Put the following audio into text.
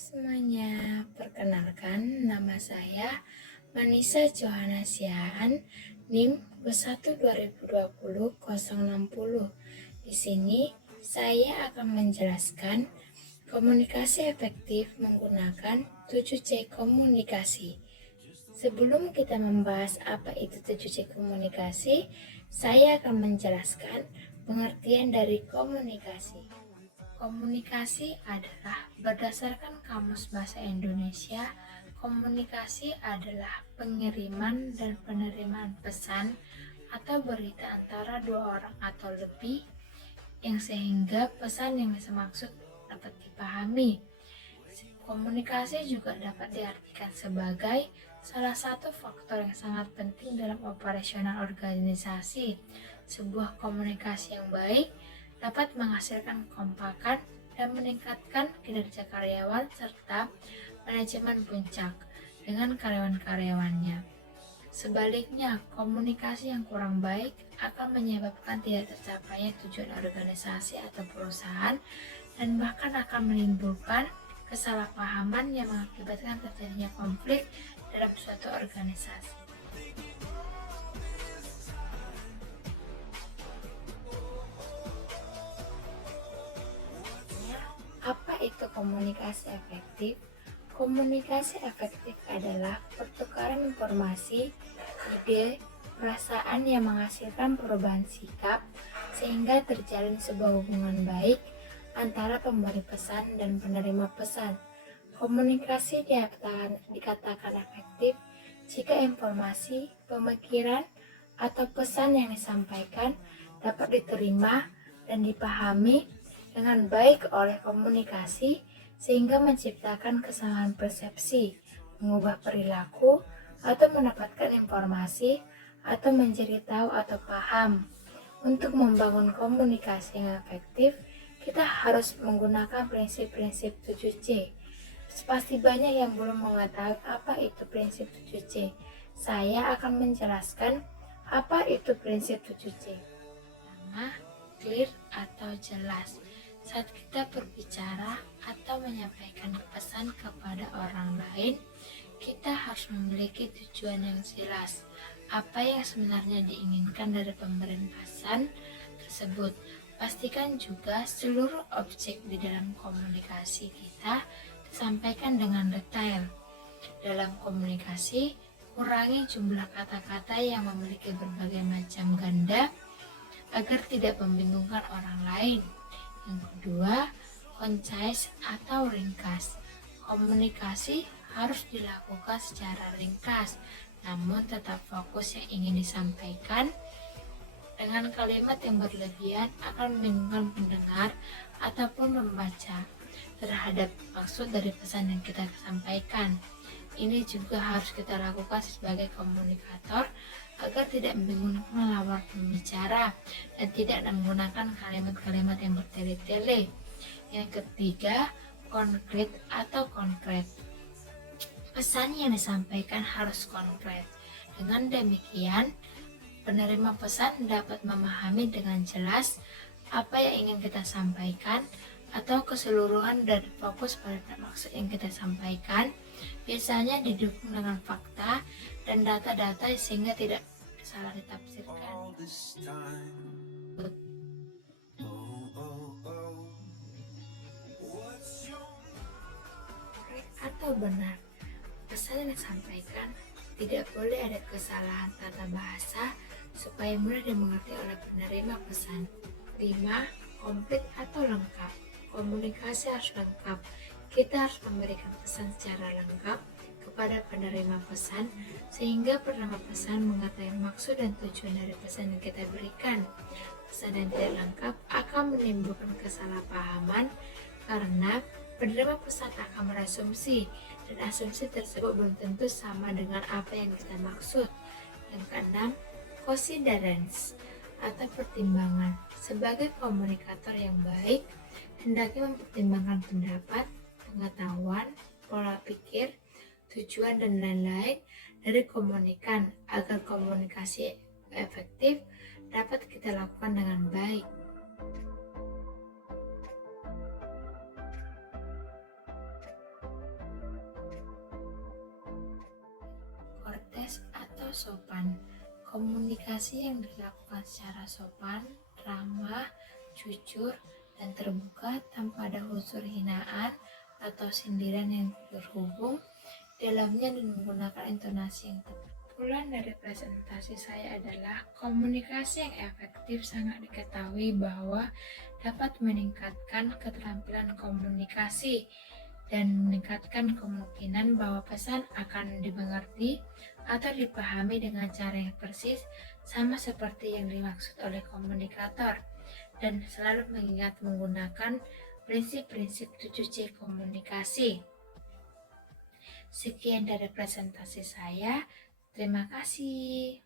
semuanya, perkenalkan nama saya Manisa Johana Siahaan, NIM 21 2020 060. Di sini saya akan menjelaskan komunikasi efektif menggunakan 7C komunikasi. Sebelum kita membahas apa itu 7C komunikasi, saya akan menjelaskan pengertian dari komunikasi. Komunikasi adalah berdasarkan Kamus Bahasa Indonesia, komunikasi adalah pengiriman dan penerimaan pesan atau berita antara dua orang atau lebih yang sehingga pesan yang dimaksud dapat dipahami. Komunikasi juga dapat diartikan sebagai salah satu faktor yang sangat penting dalam operasional organisasi. Sebuah komunikasi yang baik dapat menghasilkan kekompakan dan meningkatkan kinerja karyawan serta manajemen puncak dengan karyawan-karyawannya. Sebaliknya, komunikasi yang kurang baik akan menyebabkan tidak tercapainya tujuan organisasi atau perusahaan dan bahkan akan menimbulkan kesalahpahaman yang mengakibatkan terjadinya konflik dalam suatu organisasi. Apa itu komunikasi efektif? Komunikasi efektif adalah pertukaran informasi, ide, perasaan yang menghasilkan perubahan sikap sehingga terjalin sebuah hubungan baik antara pemberi pesan dan penerima pesan. Komunikasi dikatakan efektif jika informasi, pemikiran, atau pesan yang disampaikan dapat diterima dan dipahami dengan baik oleh komunikasi sehingga menciptakan kesamaan persepsi, mengubah perilaku, atau mendapatkan informasi, atau menjadi tahu atau paham. Untuk membangun komunikasi yang efektif, kita harus menggunakan prinsip-prinsip 7C. Pasti banyak yang belum mengetahui apa itu prinsip 7C. Saya akan menjelaskan apa itu prinsip 7C. Pertama, clear atau jelas. Saat kita berbicara atau menyampaikan pesan kepada orang lain, kita harus memiliki tujuan yang jelas. Apa yang sebenarnya diinginkan dari pemberian pesan tersebut. Pastikan juga seluruh objek di dalam komunikasi kita disampaikan dengan detail. Dalam komunikasi, kurangi jumlah kata-kata yang memiliki berbagai macam ganda agar tidak membingungkan orang lain. Yang kedua, concise atau ringkas. Komunikasi harus dilakukan secara ringkas, namun tetap fokus yang ingin disampaikan. Dengan kalimat yang berlebihan akan membingungkan pendengar ataupun membaca terhadap maksud dari pesan yang kita sampaikan. Ini juga harus kita lakukan sebagai komunikator agar tidak membingungkan lawan pembicara dan tidak menggunakan kalimat-kalimat yang bertele-tele. Yang ketiga, konkret atau konkret. Pesan yang disampaikan harus konkret. Dengan demikian, penerima pesan dapat memahami dengan jelas apa yang ingin kita sampaikan atau keseluruhan dan fokus pada maksud yang kita sampaikan. Biasanya didukung dengan fakta dan data-data sehingga tidak salah ditafsirkan atau benar. Pesan yang disampaikan tidak boleh ada kesalahan tata bahasa supaya mudah dimengerti oleh penerima pesan. 5. Komplit atau lengkap. Komunikasi harus lengkap. Kita harus memberikan pesan secara lengkap kepada penerima pesan sehingga penerima pesan mengetahui maksud dan tujuan dari pesan yang kita berikan. Pesan yang tidak lengkap akan menimbulkan kesalahpahaman karena penerima pesan akan berasumsi dan asumsi tersebut belum tentu sama dengan apa yang kita maksud. Yang keenam, considerance atau pertimbangan. Sebagai komunikator yang baik, hendaknya mempertimbangkan pendapat, pengetahuan, pola pikir, tujuan, dan lain-lain dari komunikan agar komunikasi efektif dapat kita lakukan dengan baik. atau sopan. Komunikasi yang dilakukan secara sopan, ramah, jujur, dan terbuka tanpa ada unsur hinaan atau sindiran yang terhubung dalamnya dan menggunakan intonasi yang tepat. Kesimpulan dari presentasi saya adalah komunikasi yang efektif sangat diketahui bahwa dapat meningkatkan keterampilan komunikasi dan meningkatkan kemungkinan bahwa pesan akan dimengerti atau dipahami dengan cara yang persis sama seperti yang dimaksud oleh komunikator, dan selalu mengingat menggunakan prinsip-prinsip 7C komunikasi. Sekian dari presentasi saya. Terima kasih.